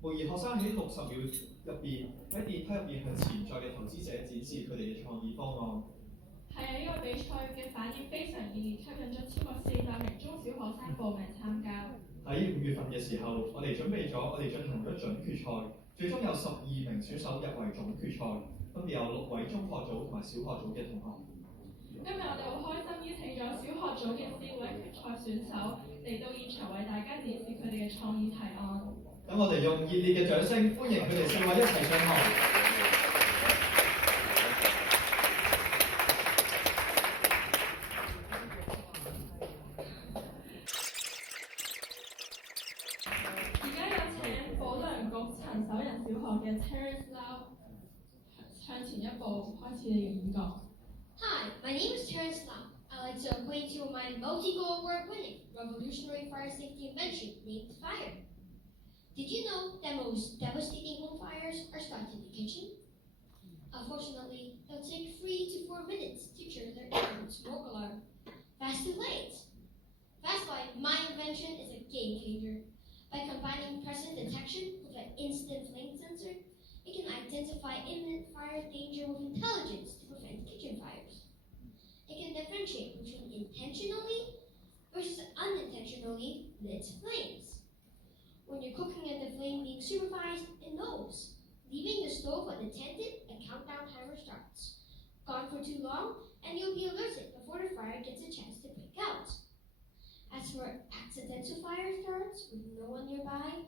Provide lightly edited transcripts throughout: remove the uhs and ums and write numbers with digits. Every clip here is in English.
模擬學生喺60秒入邊喺電梯入邊向潛在嘅投資者展示佢哋嘅創意方案。係啊，呢個比賽嘅反應非常熱烈，吸引咗超過400名中小學生報名參加。喺5月份嘅時候，我哋進行咗準決賽，最終有12名選手入圍總決賽，分別有6位中學組同埋小學組嘅同學。今日我哋好開心邀請咗小學組嘅4位決賽選手嚟到現場為大家展示佢哋嘅創意提案。等我哋用熱烈嘅掌聲歡迎佢哋4位一齊上台。而家有請保良局陳守仁小學嘅 Terence Lau 向前一步開始你嘅演講。Hi, my name is Terence Lau. I'd like to acquaint you with my multi-goal award-winning revolutionary fire safety invention named Fire. Did you know that most devastating home fires are started in the kitchen? Unfortunately, they'll take 3 to 4 minutes to trigger their alarm smoke alarm. That's too late. That's why my invention is a game changer. By combining present detection with an instant flame sensor, it can identify imminent fire danger with intelligence to prevent kitchen fires. It can differentiate between intentionally versus unintentionally lit flames. When you're cooking and the flame being supervised, it knows. Leaving the stove unattended, a countdown timer starts. Gone for too long, and you'll be alerted before the fire gets a chance to break out. As for accidental fire starts with no one nearby,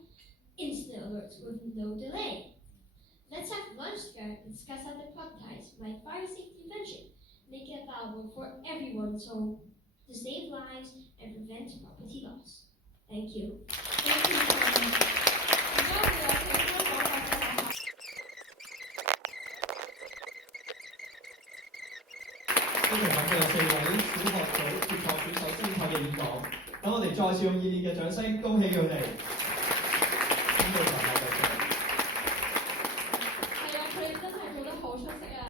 instant alerts with no delay. Let's have lunch together and discuss how to productize my fire safety invention, make it available for everyone's home to save lives and prevent property loss. Thank you. 非常感謝4位小學組決賽選手精彩嘅演講，等我哋再次用熱烈嘅掌聲恭喜佢哋。